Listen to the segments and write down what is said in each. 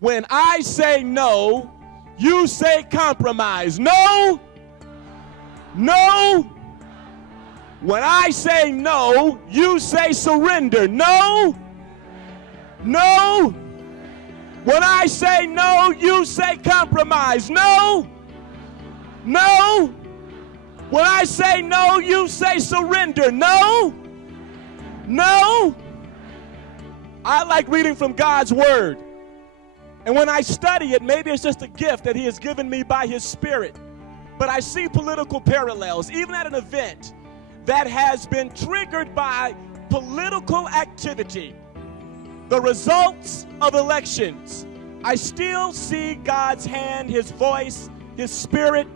When I say no, you say compromise. No. No. When I say no, you say surrender. No. No. When I say no, you say compromise. No. No. When I say no, you say surrender. No. No. I like reading from God's word. And when I study it, maybe it's just a gift that he has given me by his Spirit. But I see political parallels, even at an event that has been triggered by political activity, the results of elections. I still see God's hand, his voice, his Spirit,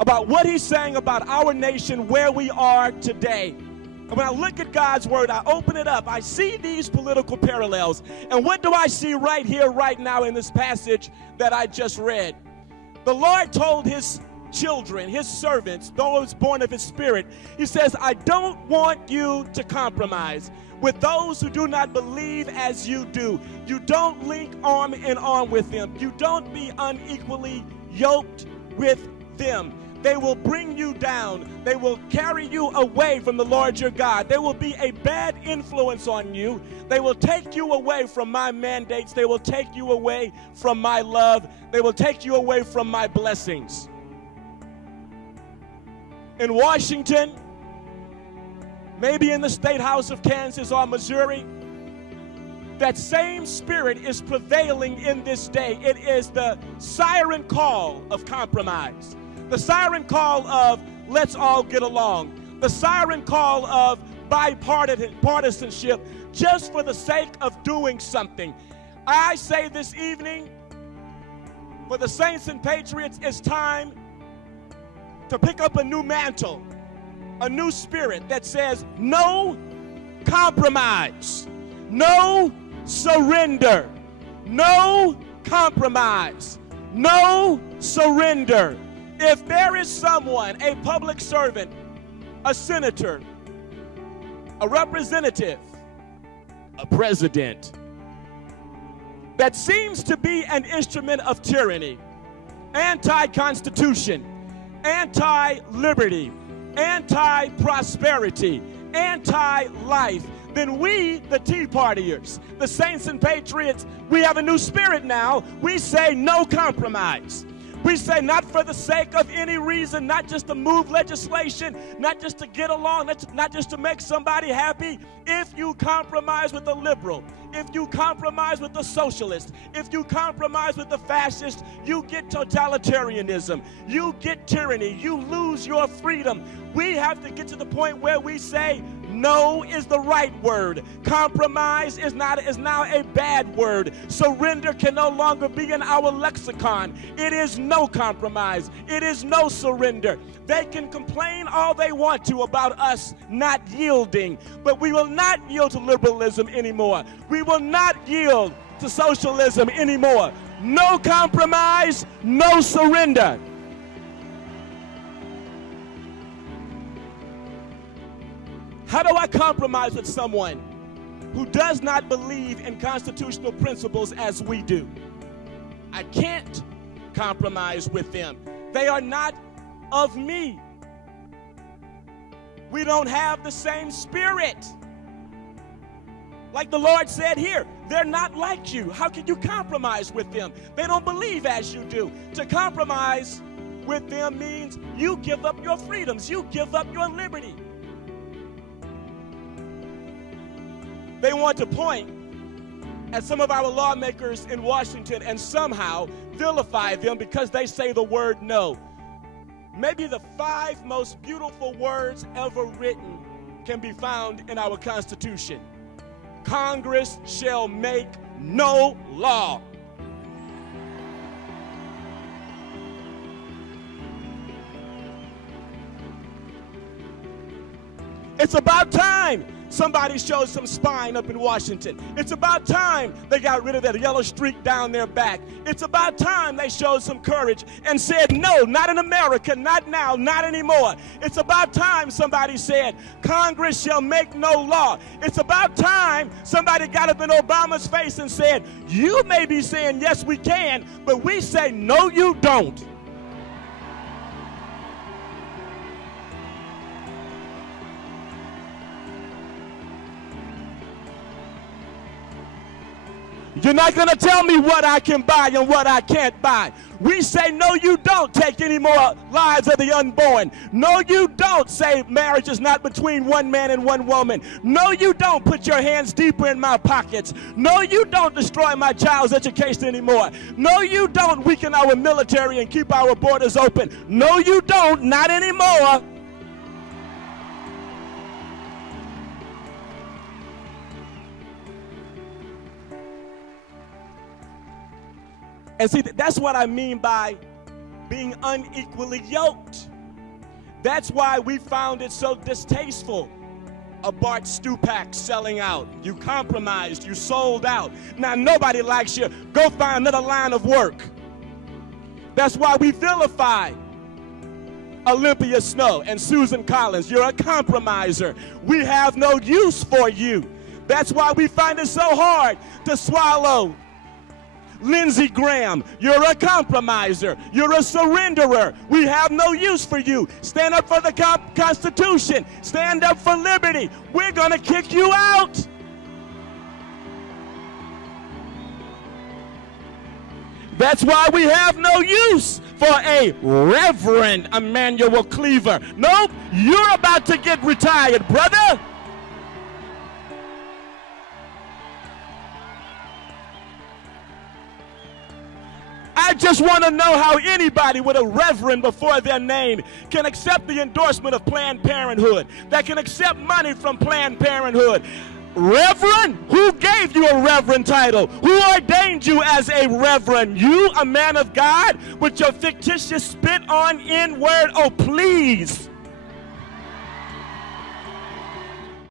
about what he's saying about our nation, where we are today. And when I look at God's word, I open it up, I see these political parallels. And what do I see right here, right now in this passage that I just read? The Lord told his children, his servants, those born of his Spirit, he says, I don't want you to compromise with those who do not believe as you do. You don't link arm in arm with them. You don't be unequally yoked with them. They will bring you down. They will carry you away from the Lord your God. They will be a bad influence on you. They will take you away from my mandates. They will take you away from my love. They will take you away from my blessings. In Washington, maybe in the State House of Kansas or Missouri, that same spirit is prevailing in this day. It is the siren call of compromise. The siren call of let's all get along. The siren call of bipartisanship just for the sake of doing something. I say this evening, for the saints and patriots, it's time to pick up a new mantle, a new spirit that says no compromise, no surrender, no compromise, no surrender. If there is someone, a public servant, a senator, a representative, a president, that seems to be an instrument of tyranny, anti-constitution, anti-liberty, anti-prosperity, anti-life, then we, the Tea Partiers, the saints and patriots, we have a new spirit now. We say no compromise. We say not for the sake of any reason, not just to move legislation, not just to get along, not just to make somebody happy. If you compromise with the liberal, if you compromise with the socialist, if you compromise with the fascist, you get totalitarianism, you get tyranny, you lose your freedom. We have to get to the point where we say no is the right word. Compromise is now a bad word. Surrender can no longer be in our lexicon. It is no compromise. It is no surrender. They can complain all they want to about us not yielding, but we will not yield to liberalism anymore. We will not yield to socialism anymore. No compromise, no surrender. How do I compromise with someone who does not believe in constitutional principles as we do? I can't compromise with them. They are not of me. We don't have the same spirit. Like the Lord said here, they're not like you. How can you compromise with them? They don't believe as you do. To compromise with them means you give up your freedoms. You give up your liberty. They want to point at some of our lawmakers in Washington and somehow vilify them because they say the word no. Maybe the 5 most beautiful words ever written can be found in our Constitution. Congress shall make no law. It's about time somebody showed some spine up in Washington. It's about time they got rid of that yellow streak down their back. It's about time they showed some courage and said, no, not in America, not now, not anymore. It's about time somebody said, Congress shall make no law. It's about time somebody got up in Obama's face and said, you may be saying, yes, we can, but we say, no, you don't. You're not going to tell me what I can buy and what I can't buy. We say, no, you don't take any more lives of the unborn. No, you don't say marriage is not between one man and one woman. No, you don't put your hands deeper in my pockets. No, you don't destroy my child's education anymore. No, you don't weaken our military and keep our borders open. No, you don't, not anymore. And see, that's what I mean by being unequally yoked. That's why we found it so distasteful. A Bart Stupak selling out. You compromised, you sold out. Now nobody likes you. Go find another line of work. That's why we vilify Olympia Snow and Susan Collins. You're a compromiser. We have no use for you. That's why we find it so hard to swallow Lindsey Graham. You're a compromiser. You're a surrenderer. We have no use for you. Stand up for the Constitution. Stand up for liberty. We're going to kick you out. That's why we have no use for a Reverend Emmanuel Claver. Nope, you're about to get retired, brother. I just want to know how anybody with a reverend before their name can accept the endorsement of Planned Parenthood, that can accept money from Planned Parenthood. Reverend? Who gave you a reverend title? Who ordained you as a reverend? You, a man of God, with your fictitious spit on N-word? Oh, please.